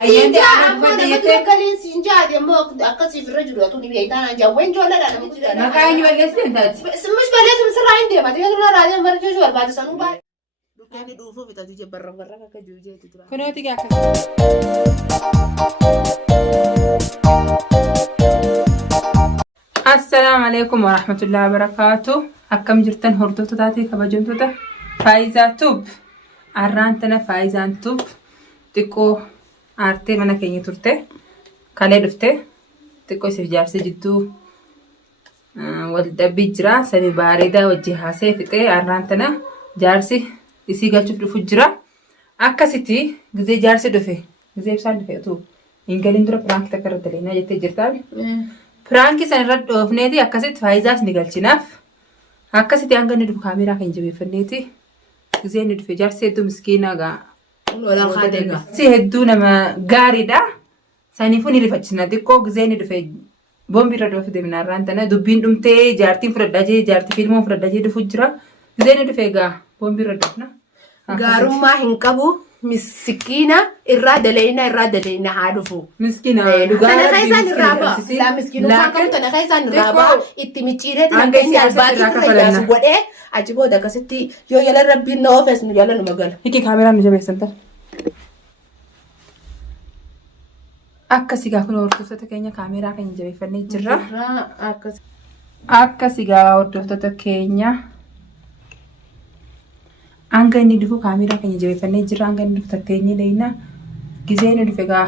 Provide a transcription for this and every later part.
Ayyante amma nama dura kaleen sinjaa deemoo akkasii firra jiru atu ni beektaa naan jaa ween joolla nama jira. maqaa inni balleessite taati. Simmish balleessu sirraa hin deema ta'ee dura raadiyoo barjaa jiru barbaade sanuu baay'ee. Dukkaanni dhuufuu bitatu jee barra akka juujee tura. Kunooti gaaka. Assalaamu alaikum warahmatullahi wabarakatuh. Akkam jirtan hordoftoota taatee kabajamtoota Faayizaa Tuub. Arraan tana Faayizaan Tuub xiqqoo aartee mana keenya turte kalee dhufte xiqqoo isiif jaarsi jidduu wal dhabbii jira sami bareedaa wajji haasee fixee arraan tana jaarsi isii galchuuf dhufu jira akkasitti gizee jaarsi dhufe gizee ibsaan dhufe utuu hin galiin dura piraankii takka irratti leenaa jettee jirtaani. Piraankii san irra dhoofneeti akkasitti Faayizaas ni galchinaaf akkasitti hanga inni dhufu kaameeraa kan jabeeffanneeti gizee inni dhufe jaarsi hedduu miskiinaa gaa. Si hedduu nama gaariidha. Saniifuu ni rifachisna xiqqoo gizee inni dhufe boombii irra dhoofe deemna irraan tana dubbiin dhumtee jaartiin fudhadhaa jee jaartii fiilmoo fudhadhaa jee dhufu jira. Gizee inni dhufe egaa boombii irra dhoofna. Gaarummaa hin qabu miskiina irraa daleeyna haa dhufu. Miskiina dhugaa isaan irraa ba'a. Laa miskiinummaa qabu tana isaan irraa ba'a. Itti micciiree dinagdeen albaatii irra yaasu godhee achi booda akkasitti yoo yala rabbiin na oofes nu yala numa gala. Hiki kaameraan nu jabeessan tan. Akkasii gaa kun hordoftoota keenya kaameraa keenya jabeeffannee jirra. Akkasii gaa hordoftoota keenya hanga inni dhufu kaameraa keenya jabeeffannee jirra. Hanga inni dhufu tatteenyee leeyna gizee inni dhufe gaa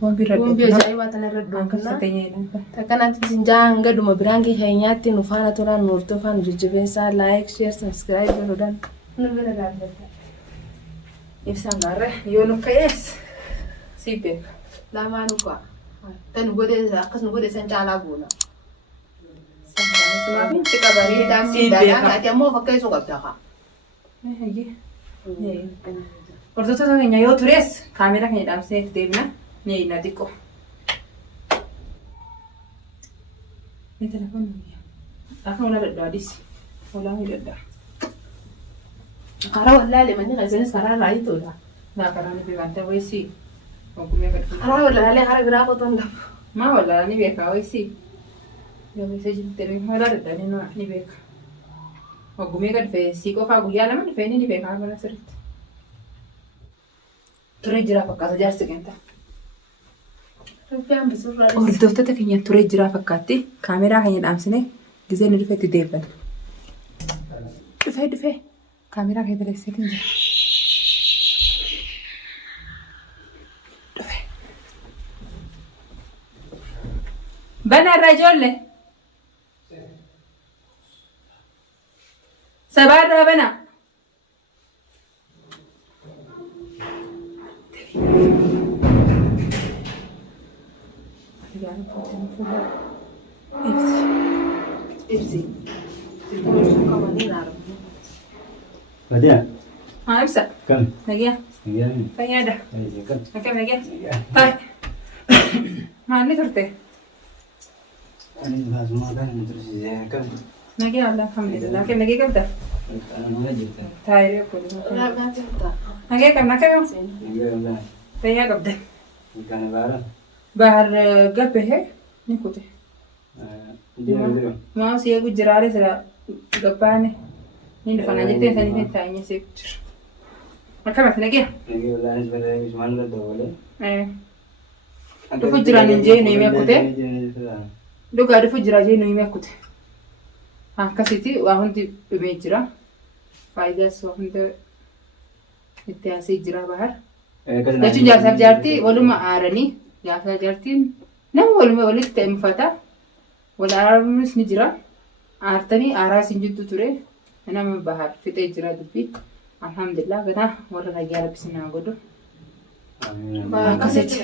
boombii irra Boombii ajaa'ibaa tana irra dhoofna. Takkanatti sinjaa hanga dhuma biraan keenyaatti nu faana turaan nu hordofaa nu jajjabeessaa laayik sheer sabiskiraayib godhuudhaan nu bira dhaabbata. Ibsaan gaarre yoo nu ka'ees si beeka. Lamaan uffaa. Tan godhe akkas nu godhe san caalaa goona. Maafi Tika bareedaa miidhagaa ati ammoo fakkeessuu qabda kaa. hordoftoota keenya yoo tures kaameraa keenya dhaabsee deebina ni na xiqqoo. Ni telefoon akka wala dadhaadis wala miidhagdaa. Karaa wallaalee manni keessatti karaa raayii tola. Naa karaa ni beekanta weessi. Ogummaa gadhuu. Karaa wallaalee karaa biraa qotoon lafa. Maa wallaalee ni beekaa weessi. Yoo weessi jirte beekaa wala dadhaanii ni beeka. Ogummaa gadhuu si qofaa guyyaa lama dhufee ni beekaa bara sirriitti. Turee jira fakkaata jaarsi keenta. Hordoftoota keenya turee jira fakkaatti kaameraa keenya dhaamsine gizee ni dhufetti deebi'an. Dhufee kaameraa keenya televiziyoon jira. Dhufee. Bana irra ijoollee. Sabaa irraa bana. Ibsi. Badia. Ibsa. Kam. Nagia. Fayyada. Akkam nagia. Hai. Maalli turte? Ani baasuma kan tursiisee kam. Nagia alhamdulillah. Akkam nagia qabda? Mana jirta. Taayiree kuni. Raabnaa jirta. Nagia kam nakam? Nagaa qabda. Fayyaa qabda. Kana baara. Bahar gabbe ni kute. Deema jira. Maa si eegu jiraare sira gabbaane. Ni dhufana jettee sanii fi taa'inye si eegu jira. Akkamatti nagia? Nagaa wallaanis barree bismaan irra dawwalee. Dhufu jiraan hin jee nuyi meekkute. Dhugaa dhufu jira jee nuyi meekkute. Akkasitti waa hundi dhumee jira. Faayidaas waa hunda itti haasee jira bahar. Jechuun jaarsaaf jaartii waluma aaranii jaarsaaf jaartiin nama waluma walitti ta'e uffata. Wal aaramuunis ni jira. Aartanii aaraas hin jirtu ture. Nama bahar fixee jira dubbii. Alhamdulillah ganaa warra nagaa rabbisinaa godhu. Akkasitti.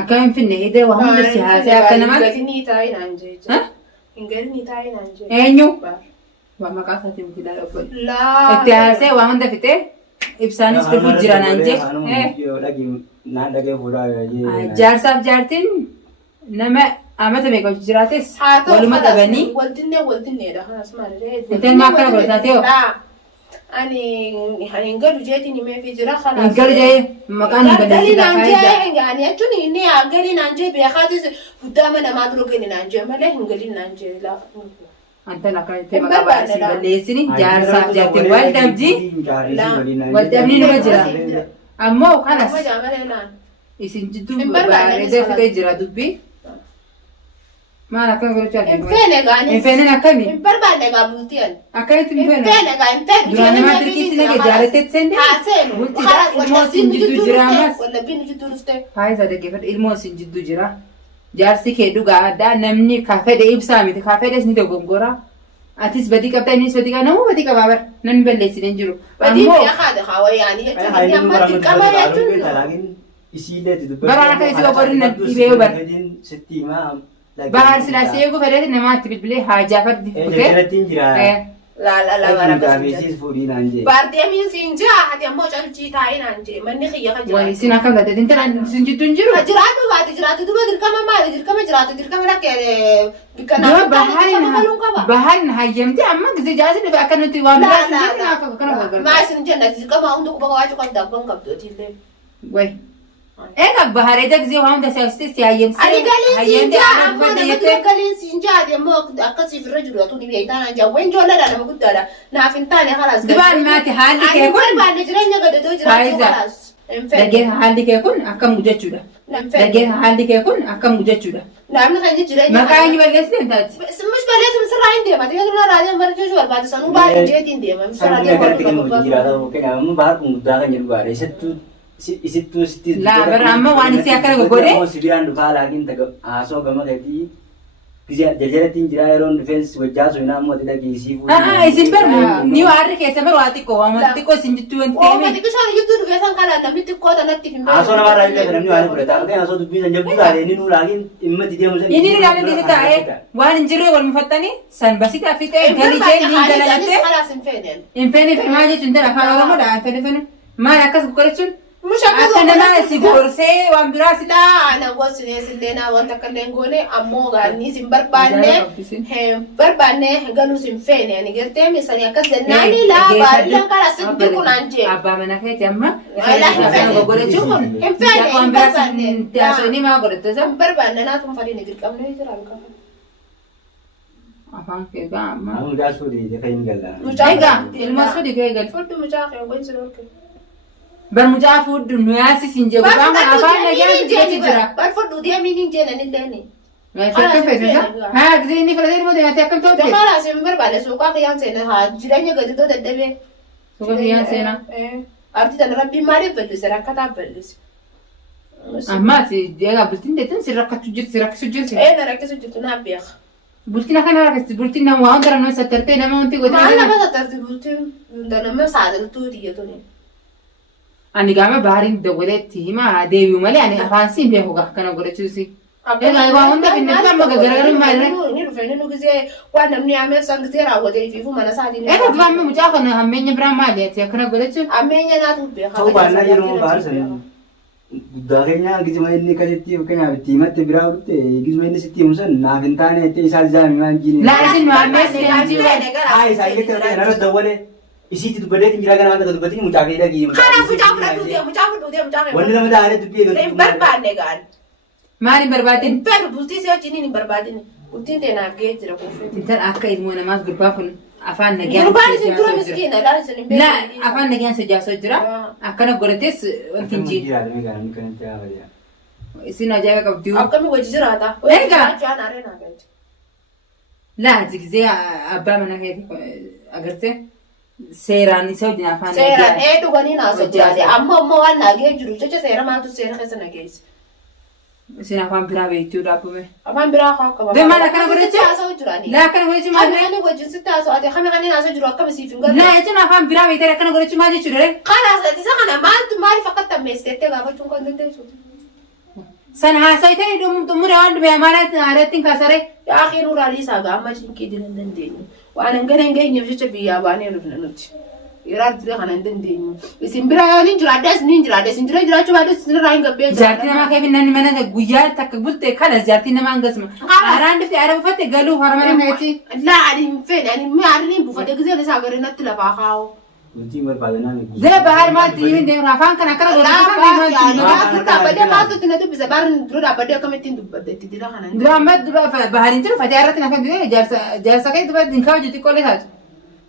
Akka hin finne hidhee waa hunda si haasee akka namaatti. Hingalinii taa'ee naan jee. Hingalinii taa'ee naan jee. Eenyu? Waa maqaa isaatiin filaa dhokkoon. Itti haasee waa hunda fixee ibsaanis dhufu jira naan jee. Naan dhagee fuudhaa jee. Jaarsaaf jaartiin nama amata meeqa hojii jiraates waluma dhabanii. Waltinneedha. Intalli akkana godhataa ta'e أنا هنقول جيتني ما في جرا خلاص. انقل جاي مكان قالي نانجي يعني أتوني إني قالي نانجي بياخذ قدامنا ما بروقني نانجي ما له قالي نانجي لا. أنت لا كنت ما قابل بليسني جار صاحب جاتي والدم جي والدم نين بجرا أما وخلاص. ما جامله لا. إسين جدو بعد في تجرا دبي. ما أنا كنا قلت لك. إنفين غاني. إنفين أكمل. إنبربان قابلتيان. أكيد إنفين. إنفين غاني. جراني ما تركيز لك جارة تسند. حاسين. خلاص الموسم جدو جرا ماس. ولا بين جدو رفته. هاي زاد كيف الموسم جدو جرا. جارسي كيدو قاعدة نمني كافة ده إبسامي ده كافة ده سنيد غونغورا. أتيس بدي كابتن نيس بدي كنا مو بدي كبابر ننبل لسيدين جرو. بدي يا خاد خاوي يعني. هاي نمبر كمان يا isiile tidubbe bara ka isi ogorin na ibe bar sitti ma bahar sila sego fere ne ma tibil bile haja fad dikute jiratin jira la bara ka bisis fudi nanje barde min sinja hadi ammo chal jita ina nje manni khiya ka jira wai sina kan da tin tan sinji tunjiru jiratu du badir kama ma dir kama la kere bikana bahar na hayyamti amma gize jazi da akanati wa ma sinji na ka kana ma sinji na dir kama undu ko ba waju kan da ban kabdo tille wai Eka bahare da gize wanda sai yayin sai ani galin sinja amma da mutu galin sinja da mo akasi fi rajulu to ni bai tana ja wen jolla da mu gudda na fintane khalas diban mati hali ke kun ba ne jiran ya gada to jiran khalas dage hali ke kun akan mujachuda dage hali ke kun akan mujachuda na mun kan jiran makani balle sai ta mush balle tum sirra inde ma da na raja marjo wal ba sanu ba je din de ma sirra de jira da ko kana mu ba ku da kan yin bare settu isittu sitti la beramma wani si akara gode mo sibiran dufa lagin daga aso gama gadi kija jajaratin jira yaron defense wajaso ina mo da gi sifu isin ber ni warri ke sabar wati ko amati ko sinjittu en teme o mati ko shani yuttu du besan kala na mitti ko da natti fimbe aso na mara ide ni wani bure ta ga aso du bi sanje buda le ni nu lagin immati de mo sen ini la ni ta e wani njire wal mufattani san basita fite intelligent ni dalalate خلاص infeden infeni fe maji tundara fa wala mo da infeni ma yakas korechun مش هكذا أنا ما أسيقول سي وام دراسة لا أنا قص ناس اللي أنا وأنت كلنجوني أمو غني سين بربانة هم بربانة قالوا سين فين يعني قلت لهم يسني كذا ناني لا بارلا كلا سبب يكون عندي أبا من أخي تيمم لا فين بقول شوف هم فين وام دراسة تاسوني ما قلت تزم بربانة أنا ثم فلين يدير كم نيجي ترى أفهم كذا أما أنا جالسوا دي كاين قال مجاهد المسؤول يقول فلت مجاهد وين سلوك برمجة فود نياسي سنجي بقى أفهم نجاي تجرا برفض ودي أمين جينا نلني ما تكفي فيها ها زيني فلذي مو ده تكفي تو ده خلاص يمبر بالله سوقا خيان سينا ها جيرانيا قد تو تدبي سوقا خيان سينا أرتي تنا ربي ماري بلس ركعتا بلس أما سي جيلا بلتين ده تنسي ركعت سجل إيه نركز سجلنا بيخ بلتين أنا ركزت بلتين نما وأندر نما سترتين نما أنتي قلت ما أنا ما سترت بلتين ده نما سعد تودي يتوني أنا قام بحرين دولت هما ديبي ومالي أنا أفانسين بيهوجا كانوا قلت شوسي إيه ما يبغى هوندا بالنسبة ما قدروا ما لنا نيرفين إنه كذي وانا مني عمل سانكتير أو ده في فما نساعدين إيه كده فهم مجاك أنا همين يبرا مالي أتيا كانوا قلت شو همين ينادوا بيها تو بارنا يروم بارسن داخلنا كذا إني كذي وكنا بتيمة تبراو تي كذا إني ستي مسن نافنتانة تي سالزام ما جيني لا إذن ما مس كنتي هاي سايكل ترى أنا دولة isi tu berde tinjira kan anda tu berde ni mujahid lagi mujahid wanda nama dah ada tu piye berban negan mari berbatin per bulti saya cini ni berbadin bulti dia nak gejira ko intan akka ilmu na mas grupa kun afan nagian grupa ni sendiri miskin la sendiri la afan nagian sejak sejra akana goretes tinji isina jaga kabdu akami wajira ta enga jana arena gaj la zigze abba mana hedi agarte seeraan isa wajjin afaan seeraan dhuganii naasoo jiraate amma ammoo waan naagee jiru jecha seera maaltu seera keessa nageesse. Isin afaan biraa beektuu dhaabame. Afaan biraa haa qaba. Deemaa akkana godhacha. Haasa'u jiraani. Laa akkana godhachi maal? Akkana wajjin sitti haasa'u ati kami kanneen haasa'u jiru akkami siif hin galu. Laa jechuun afaan biraa beektee akkana godhachi maal jechuudha? Kanaas isa kana maaliif akka tammeessiteettee gaafachuun kan dandeessu. San haasa'itee xumura waan dhume amaaratti hin kaasare. Yaa akhiin uraalii isaa gaama cinqii dina hin dandeenye. Waan hin geenyeef jecha biyyaa baanee dhufne nuti. Yeroo adda kana hin dandeenye. Isin bira yoo hin jiraadde isin hin jiraadde isin jira jiraachuu baadde isin irraa hin gabbee jiraadde. Jaartii namaa keefi namni mana guyyaa takka bulte kanas jaartii namaa hangasuma. Araan dhufte aara buufatte galuu haramana meeti. Laa ani hin feene ani mi aarri hin buufadhe giseen isaa gadi natti lafaa kaa'u. Wanti barbaadana meeqa? Zee bahar maatti himin deemu afaan kana akkana Laafuu dhaabbadee maaltu na dubbisa baarri dura dhaabbadee akkamittiin dubbadde itti dira kana. dura amma bahariin jiru facaa irratti nafa biyya jaarsa kee duba hin kabaju xiqqoolee taatu.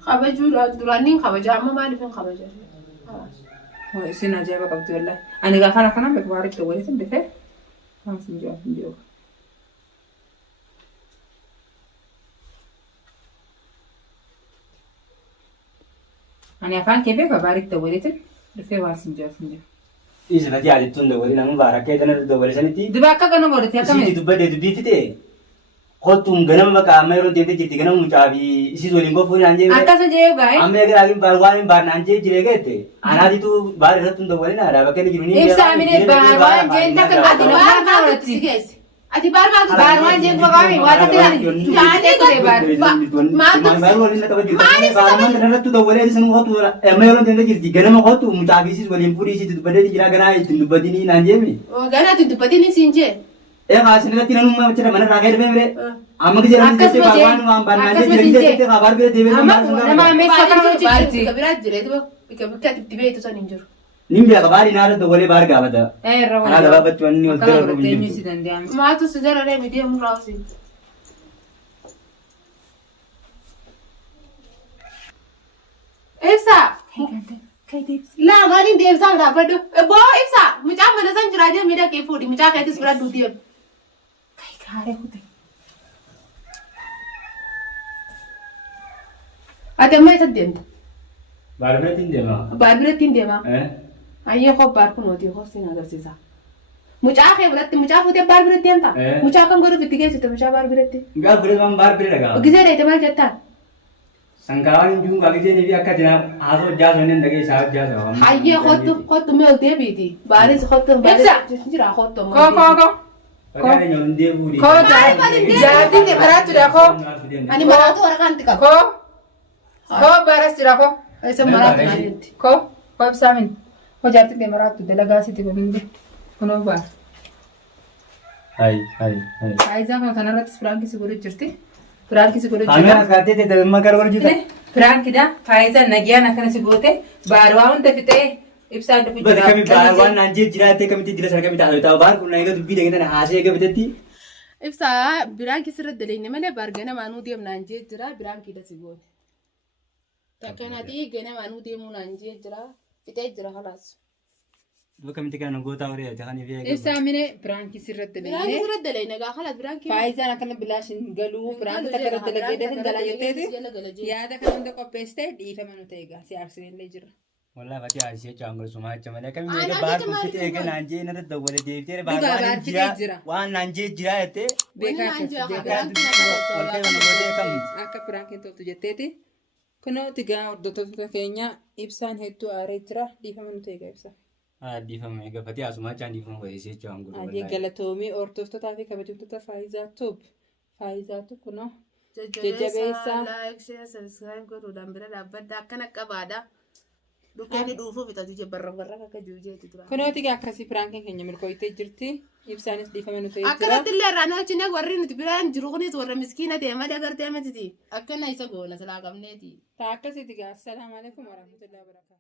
Kabajuu duraan ni kabaja amma maaliif hin kabaja? Isin ajaa'iba qabdi wallahi. Ani gaafaan akkanaan beeku baaritti walitti dhufee waan sin jiru. Ani afaan kee beeku baaritti walitti dhufee waan sin jiru. Isa nati yaadettuun dawwali nama baarakee kana dawwali sanitti. Duba akka ganuu godhate akkamitti? Isiiti dubbadee dubbii fite. Kottuun ganama bakka amma yeroo deemtee jirti ganama mucaa fi isiis waliin gofuun naan jee. Akkasa jee baay'ee. Amma eegalaatiin baar waan hin baar naan jee jiree geette. Anaatitu baar irratti hin dawwalin aadaa bakka inni jiru ni beekaa. Ibsa amine baar waan jeen takka ati Baar maaltu geesse? Ati baar maaltu baar waan jeen qofaami waan ati yaadee ture baar. Baar waliin na qaba jirti. Baar man irratti dawwalee isin kottu amma yeroo deemtee jirti ganama kottu mucaa fi isiis waliin fuudhii isiiti dubbadee jira ganaa ittiin dubbatinii naan jeemi. Ganaa ittiin dubbatinii siin jee. Hasil nanti nanti macam mana rakyat bener. Amma kejaran kita kawan waan banaan jira kita kabar bira deebiin nama meeshaa kana hojii jirti. Kabiraa jira itu bika dibee itu san injuru. Nimbi kabar inaara dogole bar gaafata. Rawan. Ana gaba baccuan ni Akkana godhattee miisi danda'ame. Maaltu si jala reemi deemu raawsi. Ibsa. Laa maaliin deemsaa dhaabbadhu. Boo ibsa mucaa mana san jira deemu miidhagee fuudhi mucaa keetis bira duudeemu. Kaaree kute. Ati amma isa deemta. Bar bira tin deema. Baar biratti hin deema. Ayyee koo baar kunooti hoosiin agarsiisa. Mucaa kee biratti mucaa fuutee baar biratti deemta. Mucaa kan godhuuf itti geessite mucaa baar biratti. Gaaf bira waan bar bira dhagaa. Gisee dheete maal jettaan? Sangkawan jung kaki je ni akka jina haso jaaso nen dage saa jaaso. Ayyee kottu mee ol deebiiti. Baaris kottu jira kottu. Ko. Kaya nyon deeburi. Ko jaatiin baraatu dha ko. Ani maraatu waraqaan xiqqaa. Ko baras jira ko. Isa maraatu naa jetti. Ko ibsaamin. Ko jaatiin baraatu dalagaa sitti godhundi. Kunoo baar. Hai. Faayizaan kanarrattis firaanki si godhu jirti. Firaanki si godhu Kami askate te makar war juta. Firaanki da faayizaan nagiyaan akkana si goote baarwaa hunda fixee ibsaa dhufu Bada kami baarwaan naan jee jiraate kamitti jira sana kamitti haasawaa baar kun eega dubbii deegana haasee eega bitetti. Ibsa biraan kisirra daleenya malee baar ganamaan nu deemnaan jee jira biraan kiidha si goote. Takkanati ganamaan nu deemuu naan jee jira fixee jira halaas. Dua kamitti kana goota waree jahan fi eega. Ibsaa mine firaanki sirratti Biraan kisirra daleenya gaa halaas biraan kiidha. faayizaan akkana bilaashin galuu firaanki takka irratti dalagee hin galaa jetteeti yaada kana hunda qopheessitee dhiifama nu ta'e egaa si aarsinillee jirra. Wallah bati haasee caangal sumaa acha malee kami eega baar kun fite eega naan jee narra dawwale deebitee baar jira waan naan jee jira jettee. Beekaa akka firaankiin toltu jetteeti. Kunoo tigaa hordoftoota keenya ibsaan hedduu aaree jira dhiifama nu ta'e egaa ibsa. Dhiifama eega bati haasuma achaan dhiifama fayyisee caangal. Adii galatoomii hordoftotaa fi kabajamtoota faayizaa tuub kunoo jajjabeessaa. Like, share, subscribe godhuudhaan bira dhaabbadda akkana qabaadha. Dukkaanni dhuufuuf bitatu je barra akka juujeetu tura. Kunoo tigaa akkasii firaankiin keenya milkooytee jirti. Ibsaanis dhiifama nu ta'e jira. Akkanatti illee irraan oolchine warri nuti biraan jiru kunis warra miskiina ta'e malee agartee miti. Akkana isa goona silaa qabneeti. Taa akkasii tigaa. Assalaamu alaikum warahmatullahi wabarakatuh.